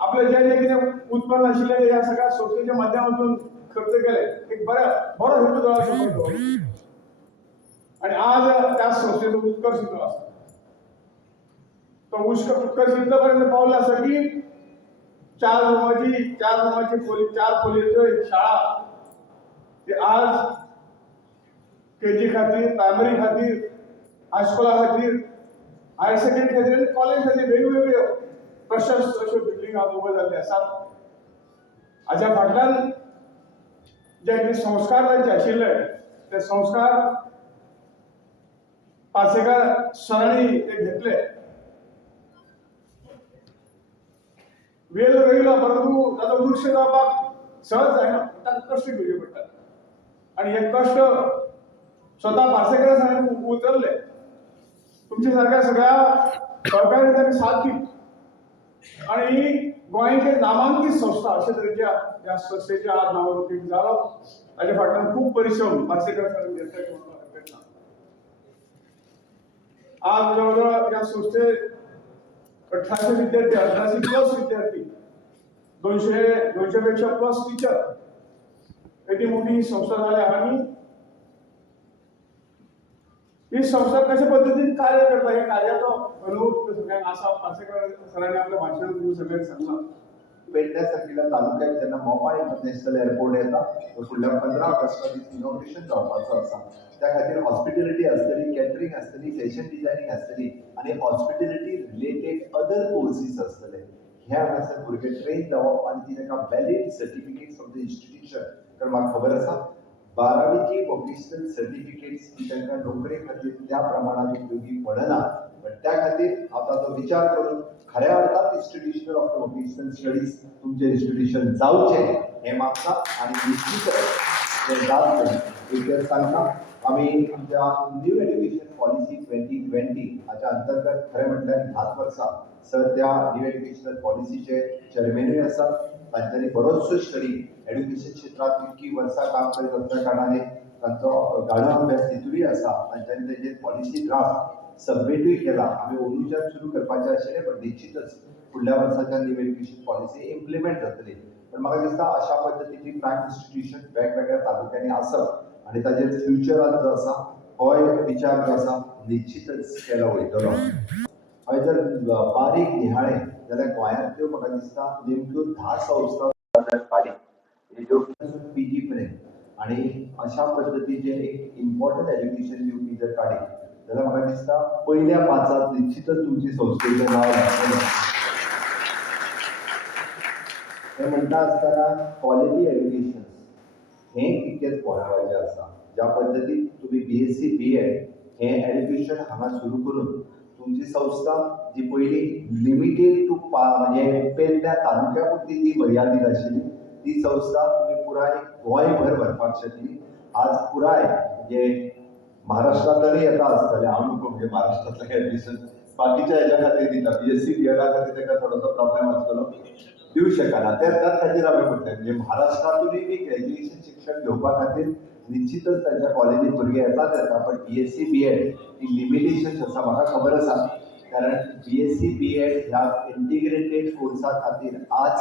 आपल्या ज्या जे उत्पन्न असलेले या सगळ्या संस्थेच्या माध्यमातून खर्च केले एक बरं हेतू जवळ समजतो आणि आज त्या संस्थेचं उत्कर्ष असतो तो उत्कर्ष इथपर्यंत पावला असं की चार रूमाची खोली 4 खोलीची एक शाळा ते आज केजी खातीर प्रायमरी खातीर हायस्कुला खातीर हायर सेकंडरी खातीर आणि कॉलेज खातीर वेगवेगळ्यो प्रशस्त अश्यो बिल्डिंग उबो जाल्ले आसात. हाच्या फाटल्यान जे संस्कार तांचे आशिल्ले ते संस्कार पासेकार सरांनी ते घेतले. वेल रोयलो परंतु ताचो वृक्ष जावपाक सहज जायना, ताका कश्ट घेवचे पडटात आणि हे कश्ट स्वतः पासेकार सरांनी उचलले. तुमच्या सारख्या सगळ्या सहकारी त्यांनी साथ दिली आणि गोंयचे नामांकीत संस्था अशा तरेच्या या संस्थेचे आज नामांकीत जालो ताचे फाटल्यान खूब परिश्रम पासेकार सरांनी घेतले. आज जवळजवळ या संस्थेत 1800 विद्यार्थी 1800 प्लस विद्यार्थी 200 पेक्षा प्लस टीचर एवढी मोठी संस्था झाली आणि ही संस्था कशा पद्धतीने कार्य करता हे कार्याचा अनुभव सगळ्यांना असा पासेकर सरांनी आपल्या भाषणात सगळ्यांना सांगला. पेडण्या सारख्या तालुक्यात जेन्ना मोपा इंटरनॅशनल एअरपोर्ट येता तो फुडल्या 15 ऑगस्टाक इनॉग्रेशन जावपाचो आसा. त्या खातीर हॉस्पिटॅलिटी आसतली, कॅटरिंग आसतली, फॅशन डिझायनिंग आसतली आणि हॉस्पिटॅलिटी रिलेटेड अदर कोर्सीस आसतले. हे हांगासर भुरगे ट्रेन जावप आनी ती ताका valid certificates from the institution. कारण म्हाका खबर आसा 12वीची वोकेशनल सर्टिफिकेट्स ती तांकां नोकरे खातीर त्या प्रमाणात उपयोगी पडना. पण त्या खातीर हांव ताचो विचार करून खऱ्या अर्थात institution of the vocational studies तुमचें इन्स्टिट्यूशन जावचें हें मागता आणि निश्चितच तें जातलें. एक सांगता आमी आमच्या न्यू एड्युकेशन पॉलिसी 2020 हाच्या अंतर्गत खरें म्हटल्यार 10 वर्सां सर त्या न्यू एड्युकेशनल पॉलिसीचे चेअरमॅनूय आसात. तांच्यांनी बरोचसो स्टडी एड्युकेशन क्षेत्रात इतकी वर्सां काम करीत असल्या कारणाने तांचो गाढो अभ्यास तितूय आसा. तांच्यांनी तेजेर पॉलिसी ड्राफ्ट सबमिटूय केला. आमी ओनूच्यान सुरू करपाचें आशिल्लें पण निश्चितच फुडल्या वर्साच्यान न्यू एड्युकेशन पॉलिसी इम्प्लिमेंट जातली. पण म्हाका दिसता अशा पद्धतीची प्रायम इन्स्टिट्यूशन वेगवेगळ्या तालुक्यांनी आसप आणि ताजेर फ्युचरान जो आसा होय विचार जो आसा निश्चितच केलो वयतलो. हांवें जर बारीक निहाळें जाल्यार गोंयांतल्यो म्हाका दिसता नेमक्यो 10 संस्था बारीक PG पर्यंत आणि अशा पद्धतीचे एक इम्पॉर्टंट एज्युकेशन दिवपी जर काडली जाल्यार म्हाका दिसता पयल्या 5 निश्चितच तुमची संस्थेचें नांव लागतलें. हें म्हणटा आसतना क्वॉलिटी एड्युकेशन हें तितकेंच म्हत्वाचें आसा. ज्या पद्दतीन तुमी BSc BEd हें एड्युकेशन हांगा सुरू करून तुमची संस्था जी पयली लिमिटेड टू म्हणजे पेडण्या तालुक्या पुरती ती मर्यादीत आशिल्ली ती संस्था तुम्ही पुराय गोंयभर भरपाक शकली. आज पुराय म्हणजे महाराष्ट्रांतल्यानूय येता आसतले. हांव नको म्हणजे महाराष्ट्रांतलें एडमिशन बाकीच्या हेच्या खातीर दिता. BSc BEd खातीर ताका थोडोसो प्रॉब्लेम आसतलो दिवं शकना. त्याच खातीर हांवें म्हटलें म्हणजे महाराष्ट्रांतूनय बी ग्रॅज्युएशन शिक्षण घेवपा खातीर निश्चितच तांच्या कॉलेजीत भुरगे येता पण BSc BEd ही लिमिटेशन्स आसा म्हाका खबर आसा. कारण BSc BEd ह्या इंटिग्रेटेड कोर्सा खातीर आज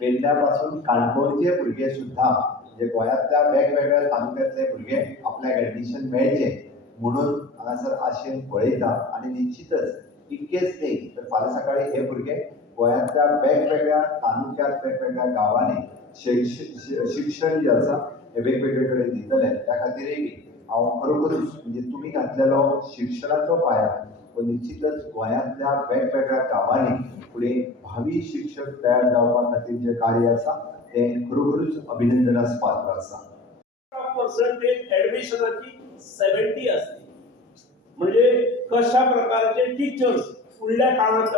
पेडण्या पासून काणकोणचे भुरगे सुद्धा म्हणजे गोंयांतल्या वेगवेगळ्या तालुक्यांतले भुरगे आपल्याक एडमिशन मेळचें म्हणून हांगासर आशेन पळयता. आणि निश्चितच इतकेच न्ही तर फाल्यां सकाळी हे भुरगे गोंयांतल्या वेगवेगळ्या तालुक्यांत वेगवेगळ्या गांवांनी शिक्षण जे आसा हे वेगवेगळे कडेन दितले. त्या खातीरय हांव खरोखरूच म्हणजे तुमी घातलेलो शिक्षणाचो पाया पण निश्चितच गोंयांतल्या वेगवेगळ्या गांवांनी फुडें भावी शिक्षक तयार जावपा खातीर जे कार्य आसा तें खरोखरूच अभिनंदनास पात्र आसा. पर्सेंटेज ऍडमिशनाची 70 असते. म्हणजे कशा प्रकारचे टीचर्स फुडल्या काळात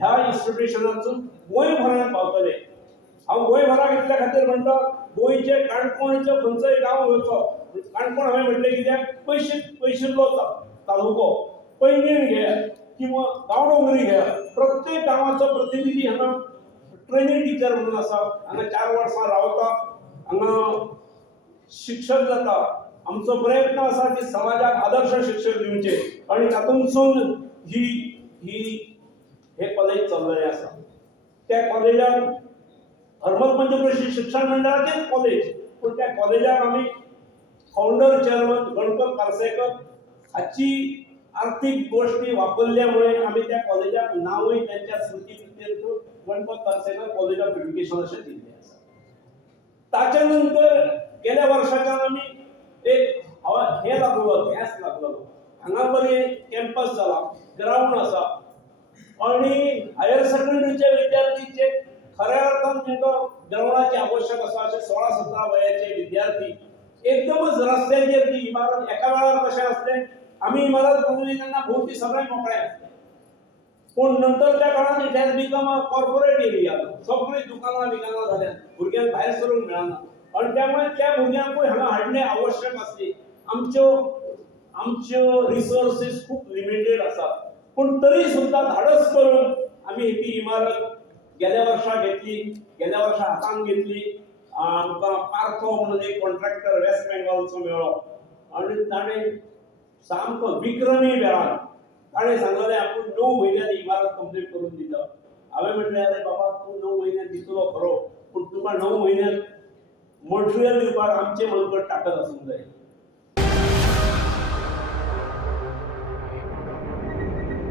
ह्या इन्स्टिट्यूशनातून गोंयभरांत पावतले. हांव गोंयभराक इतल्या खातीर म्हणटा गोंयचे काणकोणचो खंयचोय गांव घेवचो. काणकोण हांवें म्हटलें कित्याक पयशिल्लो तालुको पैंगीण घे किंवा गांवडोंगरी घे प्रत्येक गांवाचो प्रतिनिधी हांगा ट्रेनिंग टीचर म्हणून आसा. हांगा 4 वर्सां रावता. हांगा शिक्षक जाता आमचो प्रयत्न आसा की समाजाक आदर्श शिक्षक दिवचे आणि तातूंतसून ही ही हे कॉलेज चल्लेलें आसा. त्या कॉलेजाक हरमल पंचक्रोशी शिक्षण मंडळाचेच कॉलेज, पूण त्या कॉलेजाक आमी फाउंडर चेअरमन गणपत पार्सेकर हाची आर्थिक गोष्टी वापरल्यामुळे आम्ही त्या कॉलेजाक नावूय त्यांच्या स्मृती खातीर Ganpat Parsekar college of education अशें दिल्लें आसा. ताच्या नंतर गेल्या वर्साच्यान आमी एक हे लागलो गॅस लागलो हांगा बरी कॅम्पस जाला, ग्राउंड आसा आणि हायर सेकंडरीचे विद्यार्थी जे खऱ्या अर्थान तांकां ग्राउंडाची आवश्यक आसा अशे 16-17 वयाचे विद्यार्थी एकदमच रस्त्याचेर ती इमारत एका वेळार कशें आसलें आमी इमारत बांदली तेन्ना भोवती सगळें मोकळें आसलें. पूण नंतरच्या काळान it has become a corporate area. सगळीं दुकानां बिकानां जाल्यात, भुरग्यांक भायर सरूंक मेळना आणि त्यामुळे त्या भुरग्यांकूय हांगा हाडणें आवश्यक आसली. आमच्यो रिसोर्सीस खूब लिमिटेड आसात, पूण तरी सुद्दां धाडस करून आमी ही इमारत गेल्या वर्सा घेतली. गेल्या वर्सा हातान घेतली. आमकां पार्थो म्हणून एक कॉन्ट्रॅक्टर वेस्ट बेंगॉलचो मेळ्ळो आनी ताणें सामको विक्रमी वेळार ताणें सांगलें आपूण 9 म्हयन्यांनी इमारत कंप्लीट करून दिता. हांवें म्हटलें अरे बाबा तूं 9 म्हयन्यांत दितलो खरो, पूण तुका 9 म्हयन्यांत मटेरियल दिवपाक आमचे मणकड ताकद आसूंक जाय.